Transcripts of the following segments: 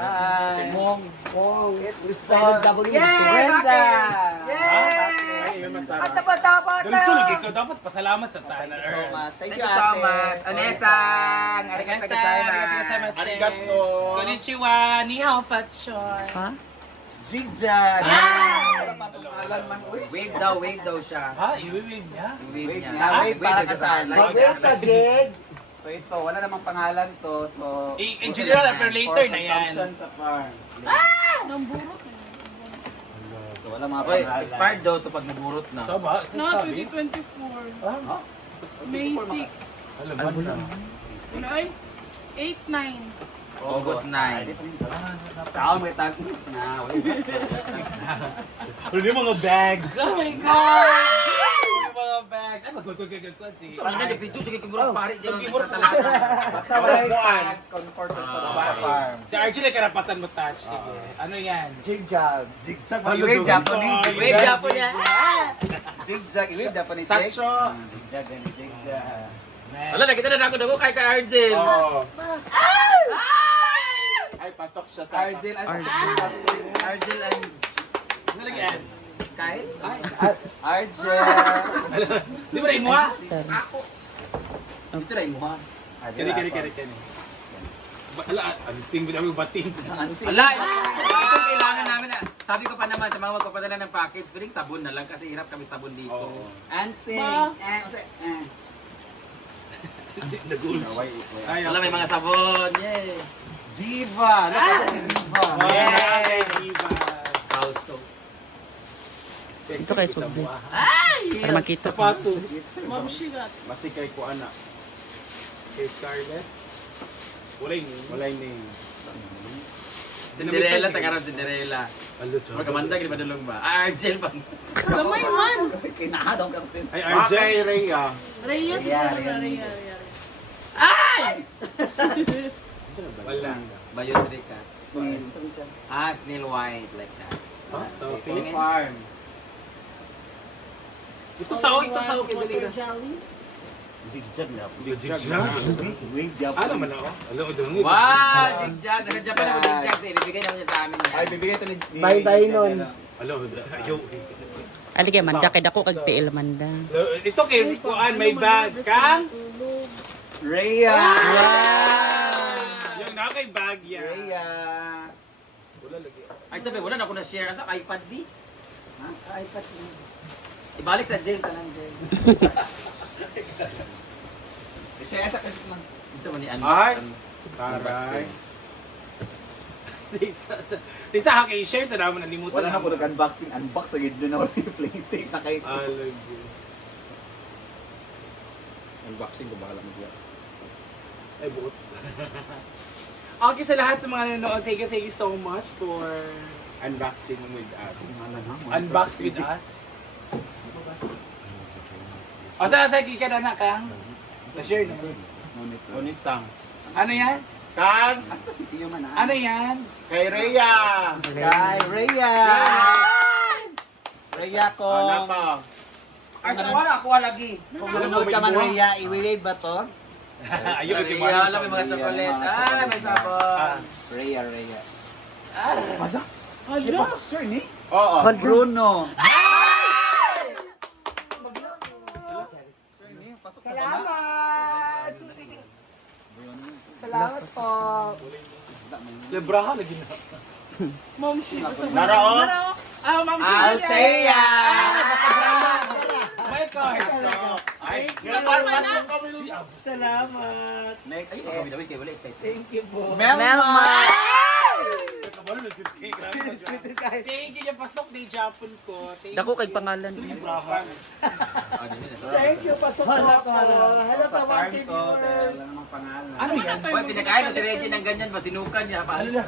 Hi. Mong. It's Spelled Paul. W. Brenda. Ay, yun masarap. Diretso lagi ka dapat pasalamat sa Thank tanan. you so much. Thank you so much. Onesang. Arigatou gozaimasu. Arigato. Konnichiwa, ni hao patchoy. Jigjag. Wala pa pangalan man. Uy. Wave daw siya. Ha, iwiwin niya. Wave niya. Wave para kasal. Wave ka, Jig. So ito, wala namang pangalan to. So, I-engineer na, pero later na yan. consumption sa farm. So wala mga Oy, pangalan. expired daw to pag naburot na. So ba? No, 2024. May 6. Alam mo na. Ano ay? 8-9. August 9. Tao may tag na. Ano yung mga bags? Oh my God! Yung mga bags. Ay, magkukukukukukuk si... So, ano na, dipidyo, sige, kimurang pari dyan sa talaga. Basta wala yung tag comforted sa farm. Si Archie ay karapatan mo touch. Sige. Ano yan? Jigjag. Jigjag. Ano Wave to? Japanese. Wave Japan niya. Jigjag. Wave Japanese. Sacho. Jigjag and jigjag. Wala, nakita na ako daw kay Argel. Oh. Ay, pasok siya sa... Argel and Argel and Ano lagi? Kyle? Argel. Di ba rin mo ha? Ako. Ito na mo ha. Kani. Ala, ang single namin bating. Wala, ito kailangan namin na. Sabi ko pa naman sa mga magpapadala ng package, piling sabon na lang kasi hirap kami sabon dito. And sing. Nag-uul. Ay, Wala, may mga sabon. Yay! Diva. Diva. Yay! Diba? Also. Ito kay Subli. Ay! Para makita ko. Sapatos. Ma'am Shigat. Masikay ko, anak. Kay Scarlett. Wala yun. Wala yung Cinderella, tagarang Cinderella. Alo, Magkamanda, kini madulong ba? Argel pa. Gamay man. Kinahadong ka rin. Ay, Mga Arjel. kay Rhea. Rhea. Rhea. Rhea. Ay! Wala. Bayodrica. Snail. Sabi siya. Ah, Snail White, like that. Huh? So, Pink farm. ito sao, kay Dalira. Jigjag na. Jigjag. Wave Ano Japanese. man ako? Alam mo daw. Wow! Jigjag! Naka-Japan ako jigjag. So, ibigay naman niya sa amin Ay, yan. bibigay ito ni... Bye-bye nun. Alam mo daw. Ayaw. Ali kay Manda kay dako kag tiil Manda. Ito kay Kuan, may bag kang. Rhea. Yung na kay bag yan. Rhea. Wala lagi. Ay, sabi, wala na ako na-share. Asa, iPad di? Ha? iPad mo. Ibalik sa jail ka ng jail. Siya sa kasi lang. Ito man ni Ay! Taray. Tisa ha kay share sa naman nalimutan. Wala na po nag-unboxing. Unbox sa gid na wala yung play safe na kayo. Alag. Unboxing ko, bahala mo diyan. Ay buot. Okay sa lahat ng mga nanonood, thank you so much for Unboxing with us. unbox with us. O saan sa kika na kang? Sa share na. Unisang. Ano yan? Kan, Asa si Tio man Ano yan? kay Rhea. Kay Rhea. Rhea ko. Anak ko. Ay, sa wala ako lagi. Kung manonood ka man Rhea, i-wave ba to? Ayun, Ay, yung alam mo yung mga chocolate. Ay, may sabon. Rhea, Rhea. Hala. Ipasok sir ni? Oo. Bruno. Sir ni, pasok sa baba. Salamat. Salamat po. Lebraha lagi na. Ma'am Shigat. Naraon? Ma'am Shigat. Althea. My card. Ay, Salamat. Next Ay, is kami kayo wala excited. Thank you po. Melma. Thank you, yung pasok ni Japon ko. Thank Dako kay pangalan. Lebraha. Thank you, pasok po ako. Hello sa farm mga ko. Dahil viewers. wala namang pangalan. Ano yan? Oy, pinakain ko si Reggie ng ganyan, masinukan niya. Paano?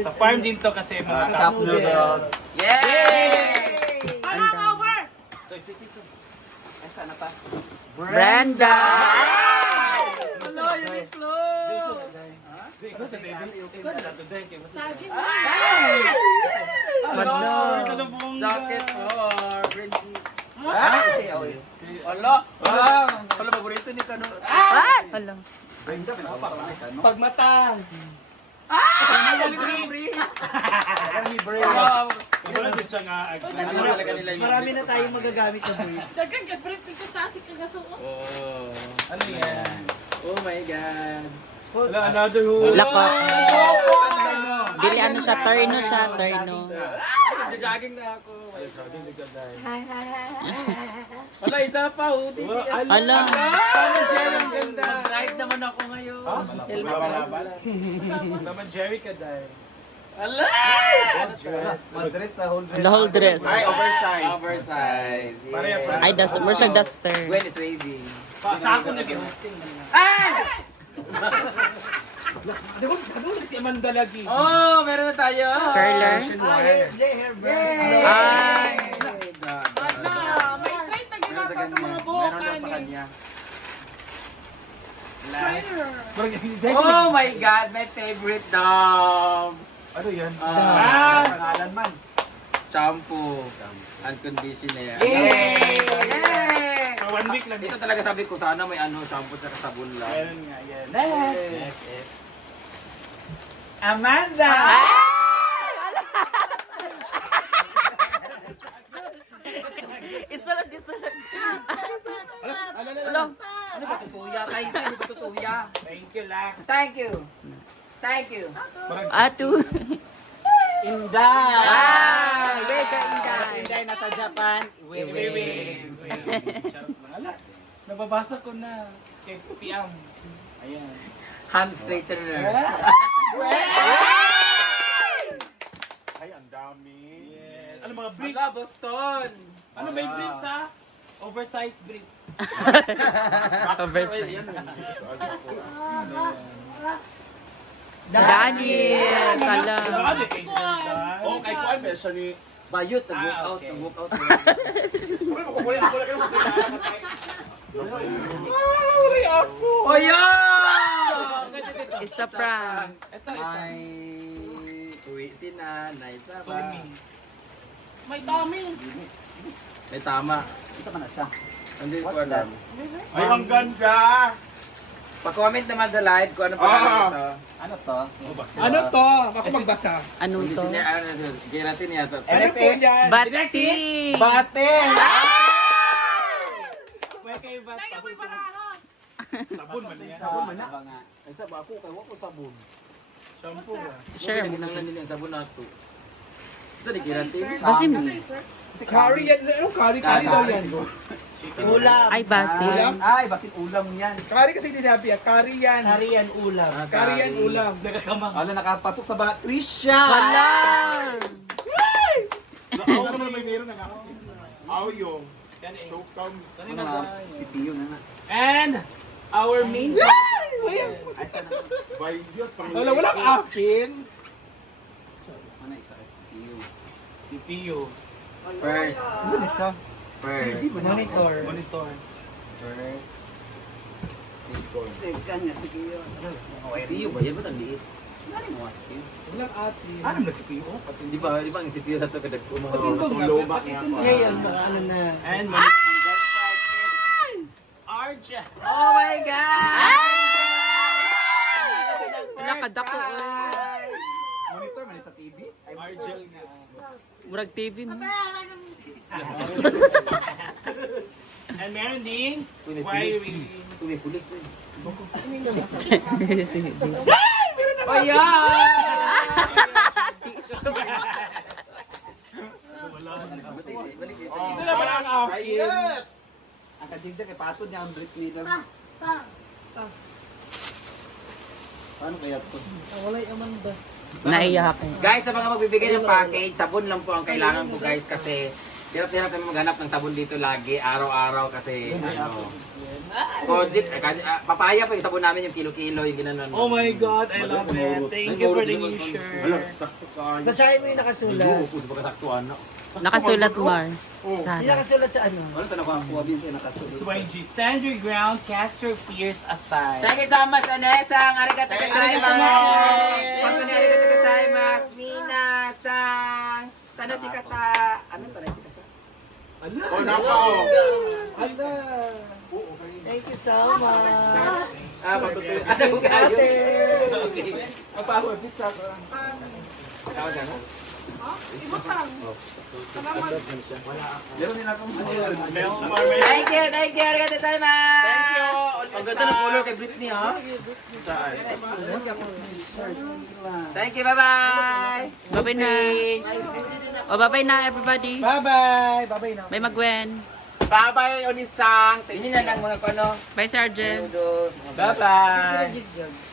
Sa farm din to kasi mga Cup noodles. Yay! Parang over. Ay, sana pa? Brenda. Hello, Uniqlo. Saging. Jacket for Reggie. Ay! Oy. Ala! Wow! Wala, paborito ni Kano. Hala. Brenda, pinapapakita, no? Pagmata. ni Bray. Oh, Wala din siya nga. ano talaga nila yun? Marami na tayong magagamit na brief. Dagan ka, brief, ikaw sa akin ka gasuot. Oh. Ano yan? Oh my God. Wala, another hole. Lako. Ano? Dili ano siya, turno siya, turno. Nagja-jogging na ako. Wala, isa pa. Ala. Tama, Jerry, ang ganda. Drive naman ako ngayon. Tama, Jerry ka dahil. Ala! Madres sa whole The whole dress. Ay, oversize. Oversize. Pareha pa. Ay, more siya duster. Gwen is waving. Sa ako nag-hosting. Di ba, si Amanda lagi. Oh, meron na tayo. Curler. Yay! Ay. Wala, may straight na ginagawa ng mga buhok Meron daw sa kanin. kanya. Oh my God, my favorite dog. Ano yan? Pangalan man. Shampoo and conditioner. Yay! Yay! For 1 week lang. Dito talaga sabi ko sana may shampoo at sabon lang. Meron nga yan. Next. Amanda! Isunod, isunod. Ano ba tutuya? Thank you. Ano ba tutuya? Thank you lang. Thank you. Thank you. Atu. Inday! Ah, wait ka, Inday. Inday nasa Japan. Wait. Ala, nababasa ko na. Kay PM. Ayan. Hand straightener. Ay, ang dami. Yes. Ano mga briefs? Mga Boston. Ano may briefs ha? Oversized briefs. Oversize. Ayan. Daniel. Kala. Baka di face na. Oh, kay Kwan, meron siya ni... Bayot, nag-walk Ah, out. okay. Nag-walk out. Ay, ako! Oh, yeah! It's a prank. Ito. Ay... Uwi si nanay sa ba? Tommy. May tummy. May tama. Ito ka na siya. Hindi ko alam. Ay, ang ganda! Pa-comment naman sa live kung ano pa ito. Ano to? Ano to? Ako magbasa. Ano to? Conditioner, gelatin yata. Ano po yan? Bati. Bate! May kayo ba? Kaya mo'y barahon. Sabon man yan. Sabon man na. Ang sabo ako, kaya wako sabon. Shampoo ba? Sure. Ginanglan din yung sabon na ito. Sa di gelatin. Basi mo. Curry yan. Anong curry? Curry daw yan. Ulam. Ay, basi. Ay, basit ulam yan. Curry kasi tinabi yan. Curry yan. Karian ulam. Curry yan ulam. Nakakamang. Ano nakapasok sa mga Trisha? Wala. Ano naman may meron na ako? Aw, yung... Yan eh. Show cam. Ano nga? Si Pio na nga. And our main Bayot, pang... Wala akin. Ano isa si Pio? Si Pio. First. Ano siya? First. Monitor. Monitor. First. Second niya si Pio. Si Pio ba? Yan ba't ang liit? Ano mo si Pio? Walang atin. Ano na si Pio? Di ba ang si Pio sa ito kadag Patindog nga. Lobak niya ako. Ngayon, ano na? And monitor. Arja. Oh my God! Wala ka dako. Monitor man sa TV? Ay, Argel nga. Murag TV mo. And meron din wiring. May pulis na Sige. Oh yeah! Wala pala ang akin. Bayot! ang kajigja kay pasod niya ang brief nito. Paano kaya ito? Naiyak ko. Guys, sa mga magbibigay ng package, sabon lang po ang kailangan ko guys kasi hirap-hirap naman maghanap ng sabon dito lagi, araw-araw kasi ano. Kojic, papaya pa yung sabon namin yung kilo-kilo, yung ginanon. Oh my God, I love it. Thank you for the new Wala, shirt. sakto ka. Basahin mo yung nakasulat. Upos ba kasaktuan na? Nakasulat, Mar. Yung Sana. nakasulat sa ano? Ano ito nakuha? Kuha din siya nakasulat. YG, stand your ground, cast your fears aside. Thank you so much, Anessa. Arigato gozaimasu. Hontou ni arigato gozaimasu. Minasan. Tanoshikata. Ano tanoshikata? Oh, nako! Ala. Thank you so much. Patutuloy. Ano ko kayo? Ang power pizza ko. Tawag ano? Ibutang. Salamat. Thank you, arigato gozaimasu. Thank you. Ang ganda ng color kay Britney, ha? Thank you, bye-bye. Bye-bye na. O, bye-bye na, everybody. Bye-bye. Bye-bye na. Bye, Magwen. Bye-bye, Onisang. Tingin na lang mga kono. Bye, Sergeant. Saludos. Bye-bye.